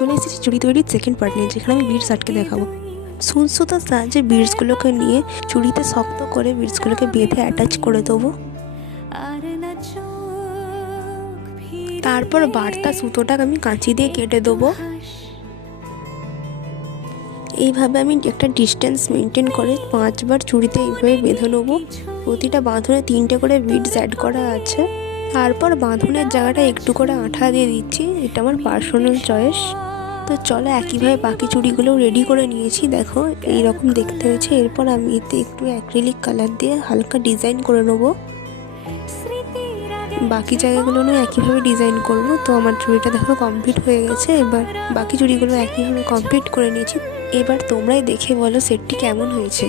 চলে এসেছি চুড়ি তৈরির সেকেন্ড পার্ট নিয়ে, যেখানে আমি বিডস আটকে দেখাবো। সুতার সাহায্যে বিডসগুলোকে নিয়ে চুড়িতে শক্ত করে বিডসগুলোকে বেঁধে অ্যাটাচ করে দেবো। তারপর বাড়তা সুতোটাকে আমি কাঁচি দিয়ে কেটে দেবো। এইভাবে আমি একটা ডিস্টেন্স মেনটেন করে 5 বার চুড়িতে এইভাবে বেঁধে নেবো। প্রতিটা বাঁধনে 3টে করে বিডস অ্যাড করা আছে। তারপর বাঁধনের জায়গাটা একটু করে আঠা দিয়ে দিচ্ছি, এটা আমার পার্সোনাল চয়েস। তো চলো একইভাবে বাকি চুড়িগুলোও রেডি করে নিয়েছি, দেখো এইরকম দেখতে হয়েছে। এরপর আমি এতে একটু অ্যাক্রিলিক কালার দিয়ে হালকা ডিজাইন করে নেবো। বাকি জায়গাগুলো একইভাবে ডিজাইন করব। তো আমার চুড়িটা দেখো কমপ্লিট হয়ে গেছে। এবার বাকি চুড়িগুলো একইভাবে কমপ্লিট করে নিয়েছি। এবার তোমরাই দেখে বলো সেটটি কেমন হয়েছে।